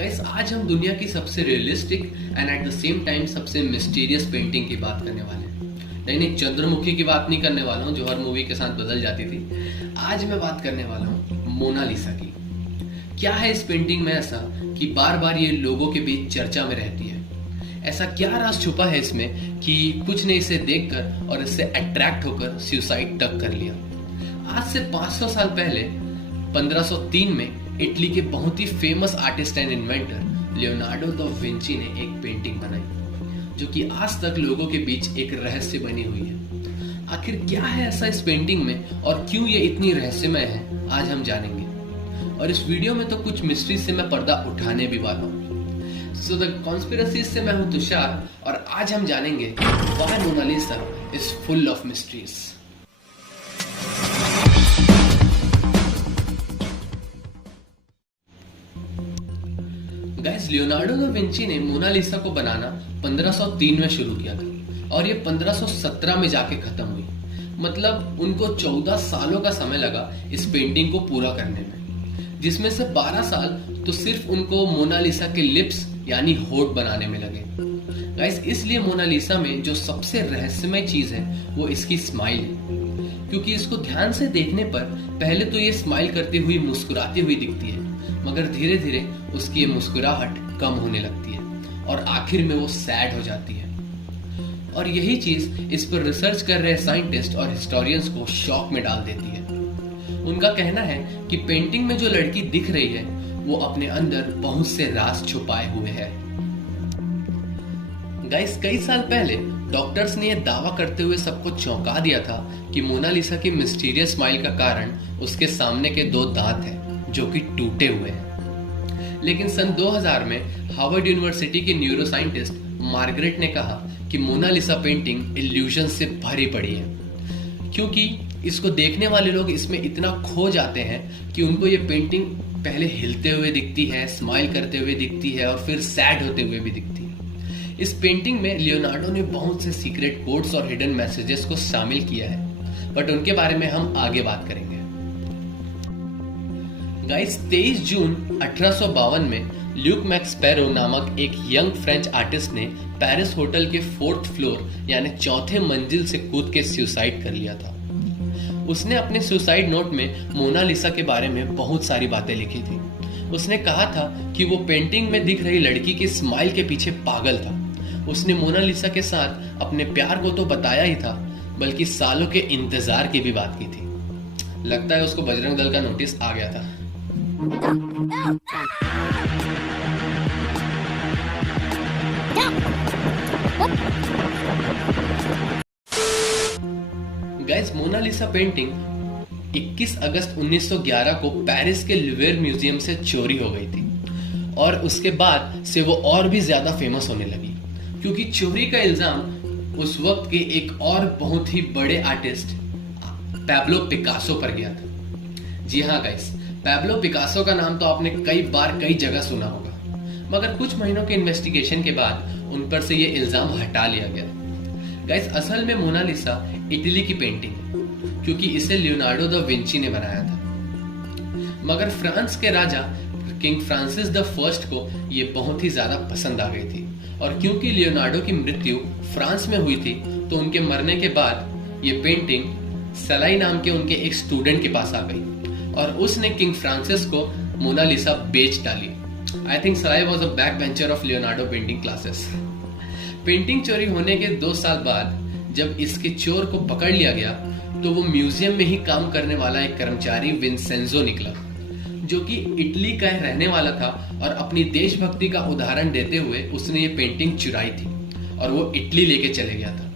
Guys आज हम दुनिया की सबसे realistic and at the same time सबसे मिस्टीरियस पेंटिंग की बात करने वाले हैं। नहीं, चंद्रमुखी की बात नहीं करने वाला हूँ जो हर मूवी के साथ बदल जाती थी। आज मैं बात करने वाला हूँ मोनालिसा की। क्या है इस पेंटिंग में ऐसा कि बार बार ये लोगों के बीच चर्चा में रहती है? ऐसा क्या राज छुपा है इसमें कि कुछ ने इसे देखकर और इससे अट्रैक्ट होकर सुसाइड तक कर लिया? आज से 500 साल पहले 1503 में इटली के बहुत ही famous artist and inventor Leonardo da Vinci ने एक पेंटिंग बनाई जो कि आज तक लोगों के बीच एक रहस्य बनी हुई है। आखिर क्या है ऐसा इस पेंटिंग में और क्यों ये इतनी रहस्यमय है, आज हम जानेंगे। और इस वीडियो में तो कुछ मिस्ट्री से मैं पर्दा उठाने भी वाला हूँ। सो द कॉन्स्पिरेसीज से मैं हूँ तुषार और आज हम जानेंगे why Mona Lisa is full of mysteries. Guys Leonardo da Vinci ने मोनालिसा को बनाना 1503 में शुरू किया था और ये 1517 में जाके खत्म हुई। मतलब उनको 14 सालों का समय लगा इस पेंटिंग को पूरा करने में, जिसमें से 12 साल तो सिर्फ उनको मोनालिसा के लिप्स यानी होठ बनाने में लगे। गाइस इसलिए मोनालिसा में जो सबसे रहस्यमय चीज है वो इसकी स्माइल है, क्योंकि इसको ध्यान से देखने पर पहले तो ये स्माइल करती हुई मुस्कुराती हुई दिखती है, मगर धीरे धीरे उसकी ये मुस्कुराहट कम होने लगती है और आखिर में वो सैड हो जाती है। और यही चीज इस पर रिसर्च कर रहे साइंटिस्ट और हिस्टोरियंस को शॉक में डाल देती है। उनका कहना है कि पेंटिंग में जो लड़की दिख रही है वो अपने अंदर बहुत से राज छुपाए हुए है। गाइस कई साल पहले डॉक्टर्स ने यह दावा करते हुए सबको चौंका दिया था कि मोनालिसा की मिस्टीरियस स्माइल का कारण उसके सामने के 2 दांत हैं जो कि टूटे हुए हैं। लेकिन सन 2000 में हार्वर्ड यूनिवर्सिटी के न्यूरो साइंटिस्ट मार्गरेट ने कहा कि मोनालिसा पेंटिंग इल्यूजन से भरी पड़ी है, क्योंकि इसको देखने वाले लोग इसमें इतना खो जाते हैं कि उनको ये पेंटिंग पहले हिलते हुए दिखती है, स्माइल करते हुए दिखती है और फिर सैड होते हुए भी दिखती है। इस पेंटिंग में लियोनार्डो ने बहुत से सीक्रेट कोड्स और हिडन मैसेजेस को शामिल किया है, बट उनके बारे में हम आगे बात करेंगे। गाइस 23 जून 1852 में ल्यूक मैक्स पैरो नामक एक यंग फ्रेंच आर्टिस्ट ने पेरिस होटल के 4th फ्लोर यानी 4थे मंजिल से कूद के सुसाइड कर लिया था। उसने अपने सुसाइड नोट में मोनालिसा के बारे में बहुत सारी बातें लिखी थी। उसने कहा था कि वो पेंटिंग में दिख रही लड़की की स्माइल के पीछे पागल था। उसने मोनालिसा के साथ अपने प्यार को तो बताया ही था, बल्कि सालों के इंतजार की भी बात की थी। लगता है उसको बजरंग दल का नोटिस आ गया था। गाइस मोनालिसा पेंटिंग 21 अगस्त 1911 को पेरिस के लुवेर म्यूजियम से चोरी हो गई थी और उसके बाद से वो और भी ज्यादा फेमस होने लगी, क्योंकि चोरी का इल्जाम उस वक्त के एक और बहुत ही बड़े आर्टिस्ट पैब्लो पिकासो पर गया था। जी हाँ गाइस, पैब्लो पिकासो का नाम तो आपने कई बार कई जगह सुना होगा, मगर कुछ महीनों के इन्वेस्टिगेशन के बाद उन पर से ये इल्जाम हटा लिया गया। गाइस असल में मोनालिसा इटली की पेंटिंग है, क्योंकि इसे लियोनार्डो दा विंची ने बनाया था, मगर फ्रांस के राजा किंग फ्रांसिस द फर्स्ट को ये बहुत ही ज्यादा पसंद आ गई थी। और क्योंकि लियोनार्डो की मृत्यु फ्रांस में हुई थी तो उनके मरने के बाद ये पेंटिंग सलाई नाम के उनके एक स्टूडेंट के पास आ गई और उसने किंग फ्रांसिस को मोनालिसा बेच डाली। I think Salai was a back bencher of Leonardo painting classes. Painting चोरी होने के 2 साल बाद जब इसके चोर को पकड़ लिया गया तो वो म्यूजियम में ही काम करने वाला एक कर्मचारी विंसेंजो निकला, जो कि इटली का रहने वाला था और अपनी देशभक्ति का उदाहरण देते हुए उसने ये पेंटिंग चुराई थी और वो इटली लेके चले गया था।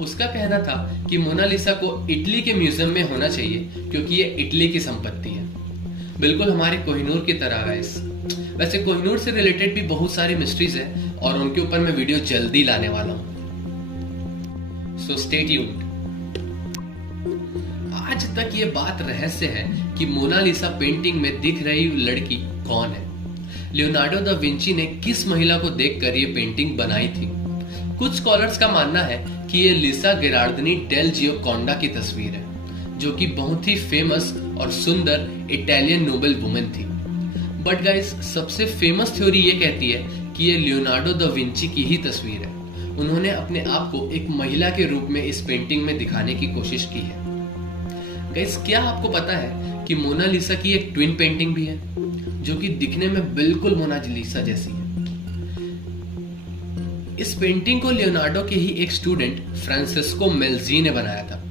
उसका कहना था कि मोनालिसा को इटली के म्यूजियम में होना चाहिए क्योंकि ये इटली की संपत्ति है, बिल्कुल हमारे कोहिनूर की तरह। गाइस वैसे कोहिनूर से रिलेटेड भी बहुत सारी मिस्ट्रीज है और उनके ऊपर मैं वीडियो जल्दी लाने वाला हूं, सो स्टे ट्यून्ड। आज तक ये बात रहस्य है कि मोनालिसा पेंटिंग में दिख रही लड़की कौन है। लियोनार्डो दा विंची ने किस महिला को देखकर ये पेंटिंग बनाई थी? कुछ स्कॉलर्स का मानना है कि ये लिसा गिरार्डिनी डेल जियोकोंडा की तस्वीर है, जो कि बहुत ही फेमस और सुंदर इटालियन नोबल वुमेन थी। बट गाइस, सबसे फेमस थ्योरी ये कहती है कि ये लियोनार्डो दा विंची की ही तस्वीर है। उन्होंने अपने आप को एक महिला के रूप में इस पेंटिंग में दिखाने की कोशिश की है। गाइस, क्या आपको पता है कि मोनालिसा की एक ट्विन पेंटिंग भी है जो कि दिखने में बिल्कुल मोनालिसा जैसी है। इस पेंटिंग को लियोनार्डो के ही एक स्टूडेंट फ्रांसिस्को मेल्जी ने बनाया था,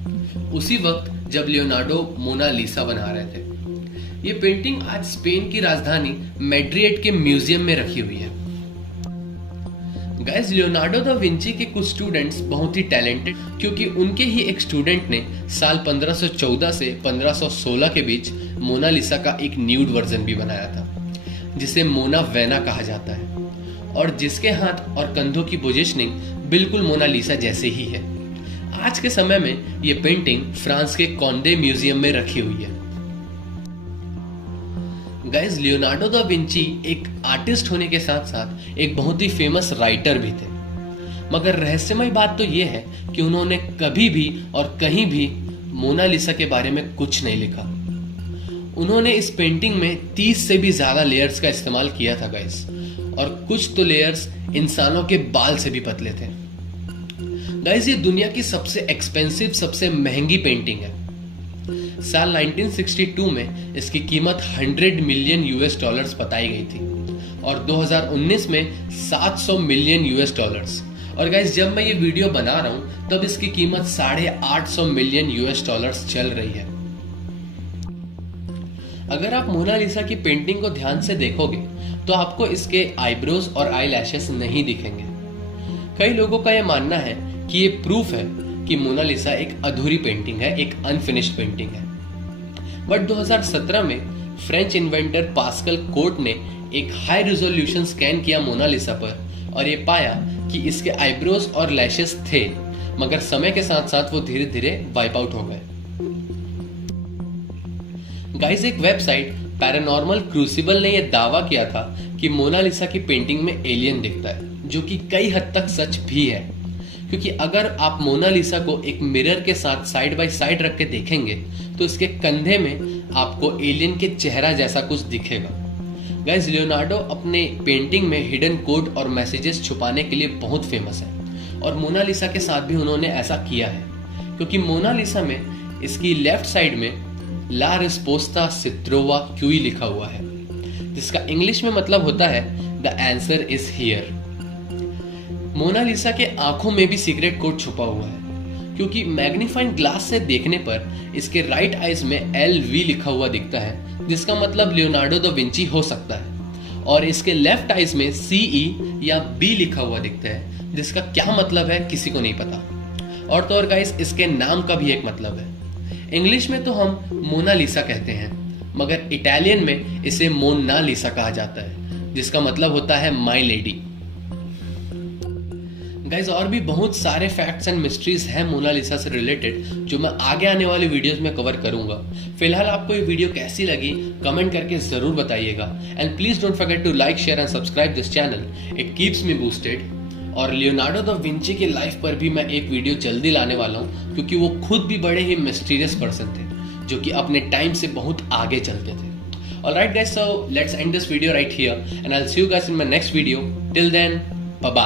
उसी वक्त जब लियोनार्डो मोनालिसा बना रहे थे। ये पेंटिंग आज स्पेन की राजधानी मैड्रिड के म्यूजियम में रखी हुई है। गाइस, लियोनार्डो दा विंची के कुछ स्टूडेंट्स बहुत ही टैलेंटेड, क्योंकि उनके ही एक स्टूडेंट ने साल 1514 से 1516 के बीच मोनालिसा का एक न्यूड वर्जन भी बनाया था, जिसे मोना वेना कहा जाता है, और जिसके हाथ और कंधों की पोजीशनिंग बिल्कुल मोनालिसा जैसे ही है। आज के समय में ये पेंटिंग फ्रांस के कॉन्डे म्यूजियम में रखी हुई है। गाइस, लियोनार्डो दा विंची एक आर्टिस्ट होने के साथ साथ एक बहुत ही फेमस राइटर भी थे, मगर रहस्यमय बात तो यह है कि उन्होंने कभी भी और कहीं भी मोनालिसा के बारे में कुछ नहीं लिखा। उन्होंने इस पेंटिंग में 30 से भी ज्यादा लेयर्स का इस्तेमाल किया था गाइस, और कुछ तो लेयर्स इंसानों के बाल से भी पतले थे। गाइस, ये दुनिया की सबसे एक्सपेंसिव, सबसे महंगी पेंटिंग है। साल 1962 में इसकी कीमत 100 मिलियन यूएस डॉलर्स बताई गई थी, और 2019 में 700 मिलियन यूएस डॉलर्स। और गाइस, जब मैं ये वीडियो बना रहा हूं तब इसकी कीमत 850 मिलियन यूएस डॉलर्स चल रही है। अगर आप मोनालिसा की पेंटिंग को ध्यान से देखोगे तो आपको इसके आईब्रोज और आई लैशेस नहीं दिखेंगे। कई लोगों का यह मानना है कि ये प्रूफ है कि मोनालिसा एक अधूरी पेंटिंग है, एक अनफिनिश्ड पेंटिंग है। बट 2017 में फ्रेंच इन्वेंटर पास्कल कोट ने एक हाई रिजोल्यूशन स्कैन किया मोनालिसा पर, और ये पाया कि इसके आईब्रोज और लैशेस थे, मगर समय के साथ साथ वो धीरे धीरे वाइप आउट हो गए। गाइस, एक वेबसाइट पैरानॉर्मल क्रूसिबल ने यह दावा किया था कि मोनालिसा की पेंटिंग में एलियन दिखता है, जो कि कई हद तक सच भी है, क्योंकि अगर आप मोनालिसा को एक मिरर के साथ साइड बाय साइड रख के देखेंगे तो इसके कंधे में आपको एलियन के चेहरा जैसा कुछ दिखेगा। गाइस, लियोनार्डो अपने पेंटिंग में हिडन कोड और मैसेजेस छुपाने के लिए बहुत फेमस है, और मोनालिसा के साथ भी उन्होंने ऐसा किया है, क्योंकि मोनालिसा में इसकी लेफ्ट साइड में ला रिस्पोस्ता सित्रोवा क्यूई लिखा हुआ है, जिसका इंग्लिश में मतलब होता है the answer is here. Mona Lisa के आंखों में भी सीक्रेट कोड छुपा हुआ है, क्योंकि मैग्नीफाइंग ग्लास से देखने पर इसके राइट आइज में LV लिखा हुआ दिखता है, जिसका मतलब लियोनार्डो दा विंची हो सकता है, और इसके लेफ्ट आइज में CE या B लिखा हुआ दिखता है, जिसका क्या मतलब है किसी को नहीं पता। और तो और गाइस, इसके नाम का भी एक मतलब है। इंग्लिश में तो हम मोनालिसा कहते हैं, मगर इटालियन में इसे मोनालिसा कहा जाता है, जिसका मतलब होता है माई लेडी। गाइस, और भी बहुत सारे फैक्ट्स एंड मिस्ट्रीज हैं मोनालिसा से रिलेटेड, जो मैं आगे आने वाले वीडियोस में कवर करूंगा। फिलहाल आपको ये वीडियो कैसी लगी कमेंट करके जरूर बताइएगा, and please don't forget to like, share and subscribe this channel, it keeps me boosted. और लियोनार्डो दा विंची की लाइफ पर भी मैं एक वीडियो जल्दी लाने वाला हूँ, क्योंकि वो खुद भी बड़े ही मिस्टीरियस पर्सन थे, जो कि अपने टाइम से बहुत आगे चलते थे। Alright guys, so let's end this video right here, and I'll see you guys in my next video. Till then, bye bye.